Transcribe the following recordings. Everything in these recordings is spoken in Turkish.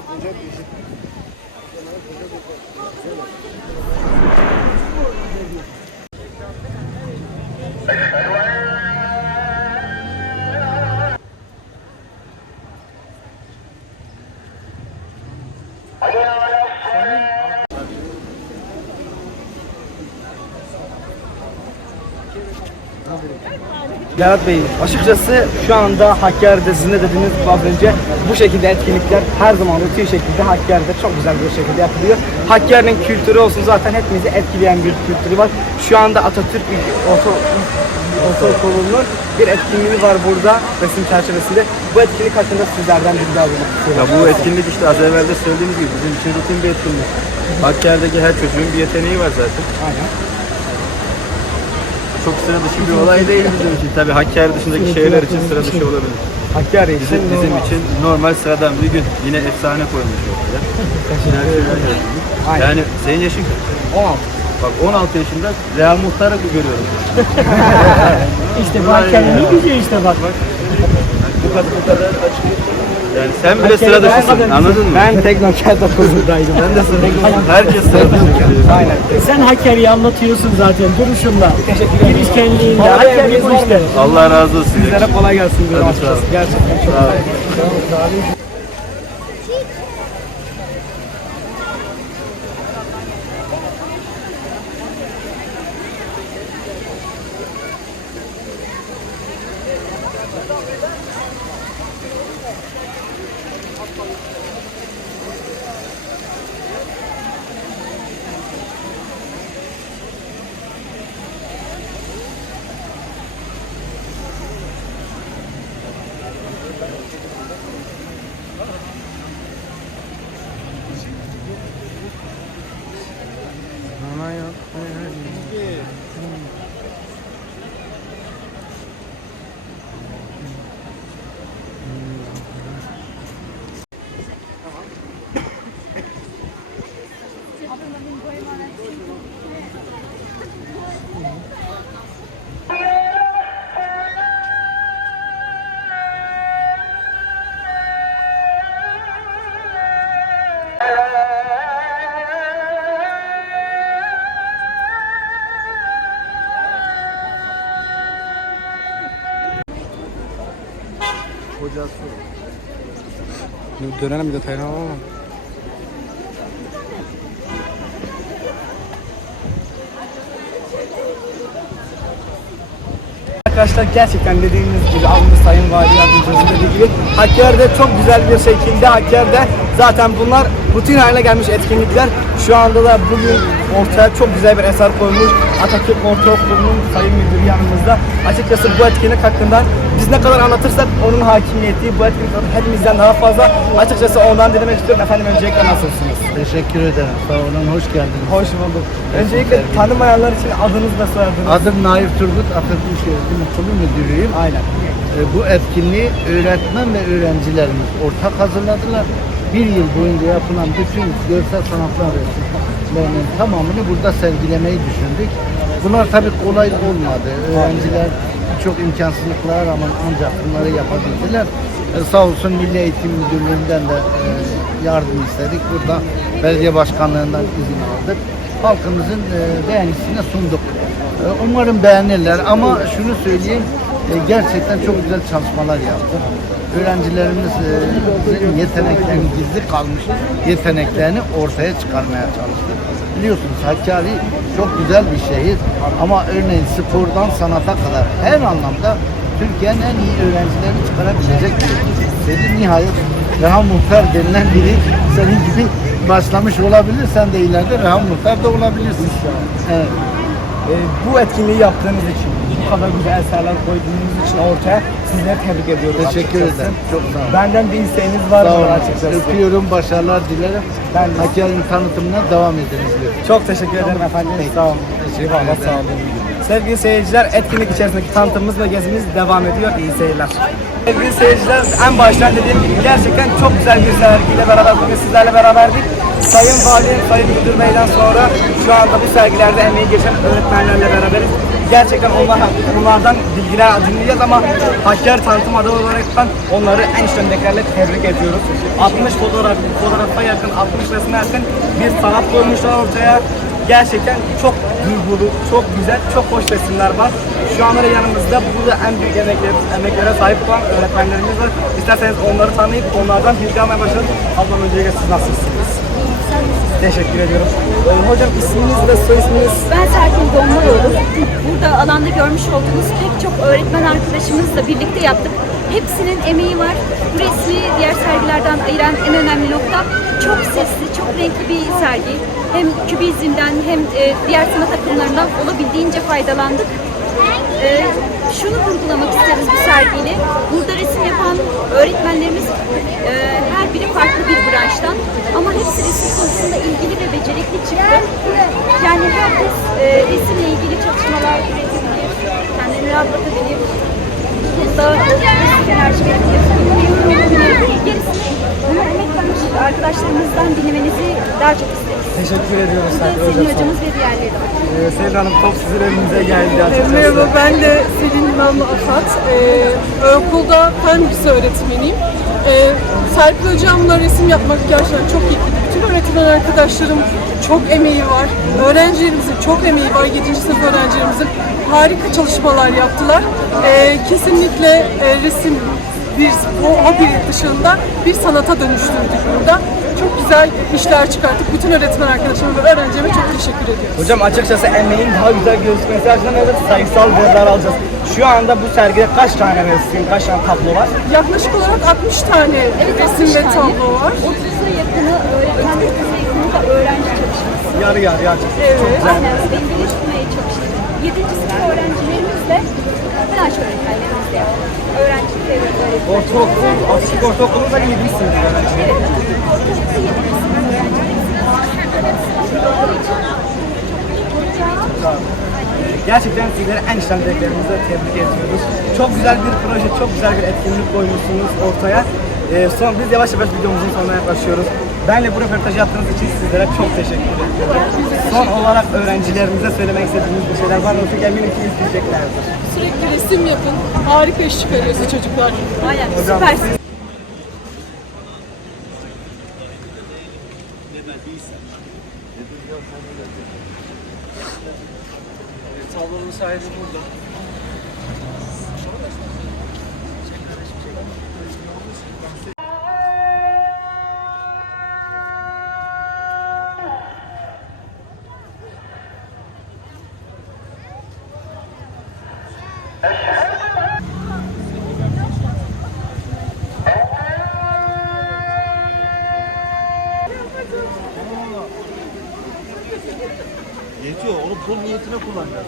Thank you. Levent Bey, açıkçası şu anda Hakkari'de sizin de dediğiniz gibi az önce bu şekilde etkinlikler her zaman rutin şekilde Hakkari'de çok güzel bir şekilde yapılıyor. Hakkari'nin kültürü olsun zaten hepimizi etkileyen bir kültürü var. Şu anda Atatürk Orta, Ortaokulu'nun bir etkinliği var burada resim çerçevesinde. Bu etkinlik hakkında sizlerden bilgi almak Ya istiyorum. bu etkinlik işte az evvel de söylediğimiz gibi bizim için rutin bir etkinlik. Hakkari'deki her çocuğun bir yeteneği var zaten. Aynen. Çok sıra dışı bir olay değil bizim için. Tabii Hakkari dışındaki şehirler için sıra dışı olabilir. Hakkari Bizim, için bizim için normal sıradan bir gün. Yine efsane koymuş ortaya. Her şeyler. Yani senin yaşın kaç? 16. Bak 16 yaşında Real Muhtar'ı görüyorum. İşte bak kendini güzel işte bak. Bu kadar bu kadar açık. Yani sen bile sıra dışısın. Anladın mı? Ben Teknoker 9'daydım. Ben de sıra dışısın. Herkes sıra dışı. Aynen. Sen Hakkari'yi anlatıyorsun zaten duruşunla. Teşekkür ederim. Girişkenliğinde. Biz bu işte. Allah razı olsun. Sizlere kolay gelsin diyorum Hadi sağ ol. açıkçası. Gerçekten Thank you. Yo no era la mitad, no. Arkadaşlar gerçekten dediğiniz gibi alnı Sayın Vali Yardımcımızın dediği gibi Hakkari'de çok güzel bir şekilde Hakkari'de zaten bunlar rutin haline gelmiş etkinlikler. Şu anda da bugün ortaya çok güzel bir eser koymuş. Atatürk Ortaokulu'nun sayın müdürü yanımızda. Açıkçası bu etkinlik hakkında biz ne kadar anlatırsak onun hakimiyeti bu etkinlik hepimizden daha fazla. Açıkçası ondan dinlemek istiyorum. Efendim öncelikle nasılsınız? Teşekkür ederim. Sağ olun. Hoş geldiniz. Hoş bulduk. Öncelikle tanımayanlar için adınız ve soyadınız. Adım Naif Turgut. Atatürk Yönetim Okulu Müdürüyüm. Aynen. E, Bu etkinliği öğretmen ve öğrencilerimiz ortak hazırladılar. Bir yıl boyunca yapılan bütün görsel sanatlar resimlerinin tamamını burada sergilemeyi düşündük. Bunlar tabii kolay olmadı. Öğrenciler çok imkansızlıklara rağmen ancak bunları yapabildiler. E, Sağ olsun Milli Eğitim Müdürlüğü'nden de e, yardım istedik. Burada belediye başkanlığından izin aldık. Halkımızın e, beğenisine sunduk. E, Umarım beğenirler ama şunu söyleyeyim e, gerçekten çok güzel çalışmalar yaptı. Öğrencilerimizin yeteneklerini gizli kalmış yeteneklerini ortaya çıkarmaya çalıştı. Biliyorsunuz Hakkari çok güzel bir şehir ama örneğin spordan sanata kadar her anlamda Türkiye'nin en iyi öğrencilerini çıkarabilecek bir şehir. Nihayet Reha Muhtar denilen biri senin gibi başlamış olabilir. Sen de ileride Reha Muhtar da olabilirsin. Evet. Ee, bu etkinliği yaptığınız için, bu kadar güzel eserler koyduğunuz için ortaya sizleri tebrik ediyorum. Teşekkür açıkçası. ederim. Çok sağ olun. Benden bir isteğiniz var Sağ mı olun. açıkçası? Öpüyorum, başarılar dilerim. Ben de. Hakkari'nin tanıtımına devam ediniz. Çok teşekkür ederim efendim. Sağ olun. Teşekkür Eyvallah, ederim. sağ olun. Sevgili seyirciler, etkinlik içerisindeki tanıtımımız ve gezimiz devam ediyor. İyi seyirler. Sevgili seyirciler, en baştan dediğim gibi gerçekten çok güzel bir sergiyle beraber bugün sizlerle beraberdik. Sayın Vali, Sayın Müdür Bey'den sonra şu anda bu sergilerde emeği geçen öğretmenlerle beraberiz. Gerçekten onlar, onlardan bilgiler dinleyeceğiz ama Hakkari tanıtım adı olarak ben onları en içtendekilerle tebrik ediyoruz. 60 fotoğraf, fotoğrafa yakın, 60 resme yakın bir sanat koymuşlar ortaya. Gerçekten çok duygulu, çok güzel, çok hoş resimler var. Şu anda da yanımızda burada en büyük emekler, emeklere sahip olan öğretmenlerimiz var. İsterseniz onları tanıyıp onlardan bilgi almaya başlayalım. Ablam öncelikle siz nasılsınız? Teşekkür ediyorum. Ee, hocam isminiz ve soy isminiz Ben Serpil Donmaroğlu. Burada alanda görmüş olduğunuz pek çok öğretmen arkadaşımızla birlikte yaptık. Hepsinin emeği var. Bu resmi diğer sergilerden ayıran en önemli nokta çok sesli, çok renkli bir sergi. Hem kübizmden hem e, diğer sanat akımlarından olabildiğince faydalandık. E, şunu vurgulamak isteriz bu sergiyle. Burada resim yapan öğretmenlerimiz e, her biri farklı bir branştan ama hepsi resim konusunda ilgili ve becerikli çıktı. Yani herkes e, resimle ilgili çalışmalar üretebilir, kendini rahatlatabilir. Burada enerji verebilir, yorum yapabilir. Gerisini arkadaşlarımızdan dinlemenizi daha çok isteriz. teşekkür ediyoruz Selin Hocam. hocamız ve diğerleri de var. Ee, Sevda Hanım top sizin elinize geldi açıkçası. Merhaba, ben de Selin İmamlı Afat. Ee, okulda fen lisesi öğretmeniyim. Ee, Serpil Hocam'la resim yapmak gerçekten çok keyifli. Bütün öğretmen arkadaşlarım çok emeği var. Öğrencilerimizin çok emeği var. 7. sınıf öğrencilerimizin harika çalışmalar yaptılar. Ee, kesinlikle e, resim bir o hobi dışında bir sanata dönüştürdük burada. Çok güzel işler çıkarttık. Bütün öğretmen arkadaşlarıma ve öğrencime çok teşekkür ediyorum. Hocam açıkçası emeğin daha güzel gözükmesi açısından evet sayısal veriler alacağız. Şu anda bu sergide kaç tane resim, kaç tane tablo var? Yaklaşık olarak 60 tane resim ve tablo var. 30'a yakını öğretmen, 30'a yakını da öğrenci çalışması. Yarı yarı açıkçası. Evet. Aynen, dengeli tutmaya çalıştık. 7. sınıf öğrencilerimizle branş öğretmenlerimizle yaptık. Öğrenci ve öğretmen. Ortaokul, açık ortaokulumuzda 7. sınıf öğrencileri. Ortaokulda 7. sınıf öğrencilerimiz. Gerçekten sizleri en içten dileklerimizle tebrik ediyoruz. Çok güzel bir proje, çok güzel bir etkinlik koymuşsunuz ortaya. Ee, son, biz yavaş yavaş videomuzun sonuna yaklaşıyoruz. Benle bu röportajı yaptığınız için sizlere çok teşekkür ediyorum. Son olarak öğrencilerimize söylemek istediğiniz bir şeyler var mı? Çünkü eminim ki isteyeceklerdir. Sürekli resim yapın. Harika iş çıkarıyorsunuz çocuklar. Aynen, Hocam, süpersin. Tablonun sahibi burada. Yetiyor. Onu pul niyetine kullanacağız.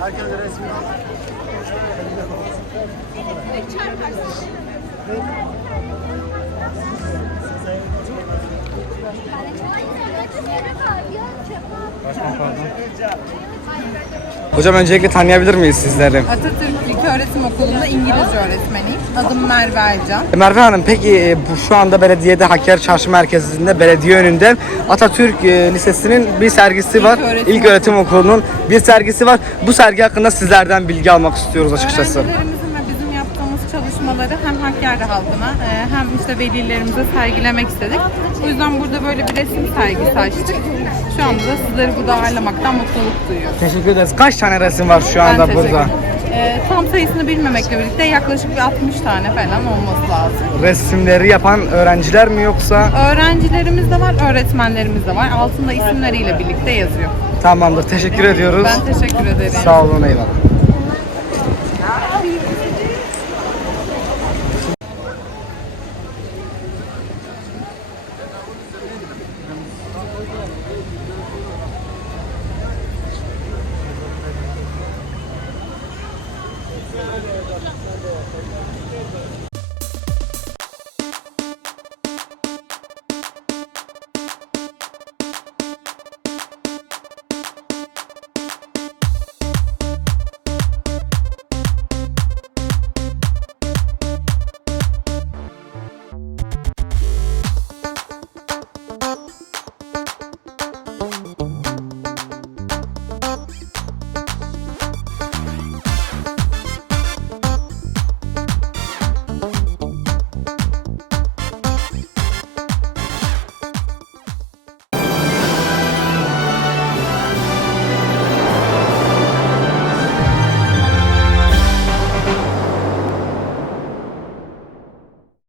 Herkes resmini al. Hocam öncelikle tanıyabilir miyiz sizleri? Atatürk İlköğretim Okulu'nda İngilizce öğretmeniyim. Adım Merve Ercan. E, Merve Hanım peki e, bu şu anda belediyede Hakkari Çarşı Merkezi'nde belediye önünde Atatürk e, Lisesi'nin bir sergisi var. İlköğretim İlk öğretim okulunun bir sergisi var. Bu sergi hakkında sizlerden bilgi almak istiyoruz açıkçası. Yaptığımız çalışmaları hem Hakkari halkına e, hem işte velilerimize sergilemek istedik. O yüzden burada böyle bir resim sergisi açtık. Şu anda da sizleri burada ağırlamaktan mutluluk duyuyoruz. Teşekkür ederiz. Kaç tane resim var şu Ben anda teşekkür burada? E, tam sayısını bilmemekle birlikte yaklaşık bir 60 tane falan olması lazım. Resimleri yapan öğrenciler mi yoksa? Öğrencilerimiz de var, öğretmenlerimiz de var. Altında isimleriyle birlikte yazıyor. Tamamdır. Teşekkür ediyoruz. Ben teşekkür ederim. Sağ olun eyvallah.